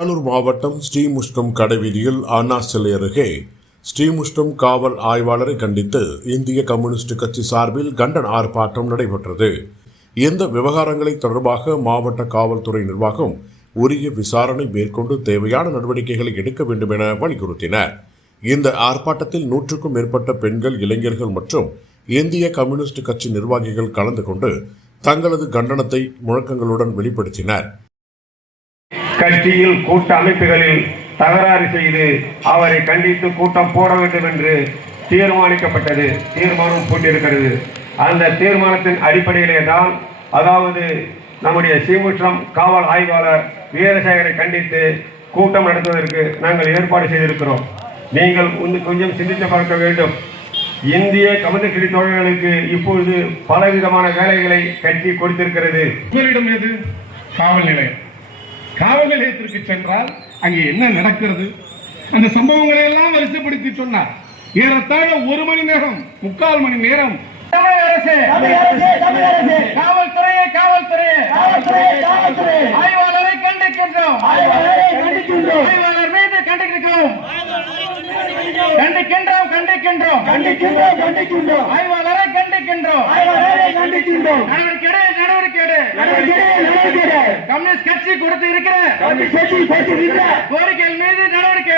கடலூர் மாவட்டம் ஸ்ரீமுஷ்ணம் கடைவீதியில் அண்ணா சிலை அருகே ஸ்ரீமுஷ்ணம் காவல் ஆய்வாளரை கண்டித்து இந்திய கம்யூனிஸ்ட் கட்சி சார்பில் கண்டன ஆர்ப்பாட்டம் நடைபெற்றது. இந்த விவகாரங்களை தொடர்பாக மாவட்ட காவல்துறை நிர்வாகம் உரிய விசாரணை மேற்கொண்டு தேவையான நடவடிக்கைகளை எடுக்க வேண்டும் என வலியுறுத்தினர். இந்த ஆர்ப்பாட்டத்தில் 100க்கும் மேற்பட்ட பெண்கள், இளைஞர்கள் மற்றும் இந்திய கம்யூனிஸ்ட் கட்சி நிர்வாகிகள் கலந்து கொண்டு தங்களது கண்டனத்தை முழக்கங்களுடன் வெளிப்படுத்தினர். கட்சியில் கூட்ட அமைப்புகளில் தகராறு செய்து அவரை கண்டித்து கூட்டம் போட வேண்டும் என்று தீர்மானம் போட்டிருக்கிறது. அந்த தீர்மானத்தின் அடிப்படையிலே தான், அதாவது நம்முடைய ஸ்ரீமுஷ்ணம் காவல் ஆய்வாளர் வீரசேகரை கண்டித்து கூட்டம் நடத்துவதற்கு நாங்கள் ஏற்பாடு செய்திருக்கிறோம். நீங்கள் கொஞ்சம் சிந்தித்து பார்க்க வேண்டும். இந்திய கம்யூனிஸ்ட் தோழர்களுக்கு இப்பொழுது பலவிதமான வேலைகளை கட்சி கொடுத்திருக்கிறது. உங்களிடம் எது? காவல் நிலையம். காவல் நிலையத்திற்கு சென்றால் அங்கே என்ன நடக்கிறது, அந்த சம்பவங்களை எல்லாம் வரிசைப்படுத்தி சொன்னார். ஏறத்தாழ 1 மணி நேரம், 3/4 மணி நேரம் ஆய்வாளரை கண்டிக்கின்றோம், ஆய்வாளர் மீது கண்டிக்கின்றோம், ஆய்வாளரை கண்டிக்கின்றோம். நடவடிக்கை கம்யூனிஸ்ட் கட்சி கொடுத்து இருக்கிற கோரிக்கைகள் மீது நடவடிக்கை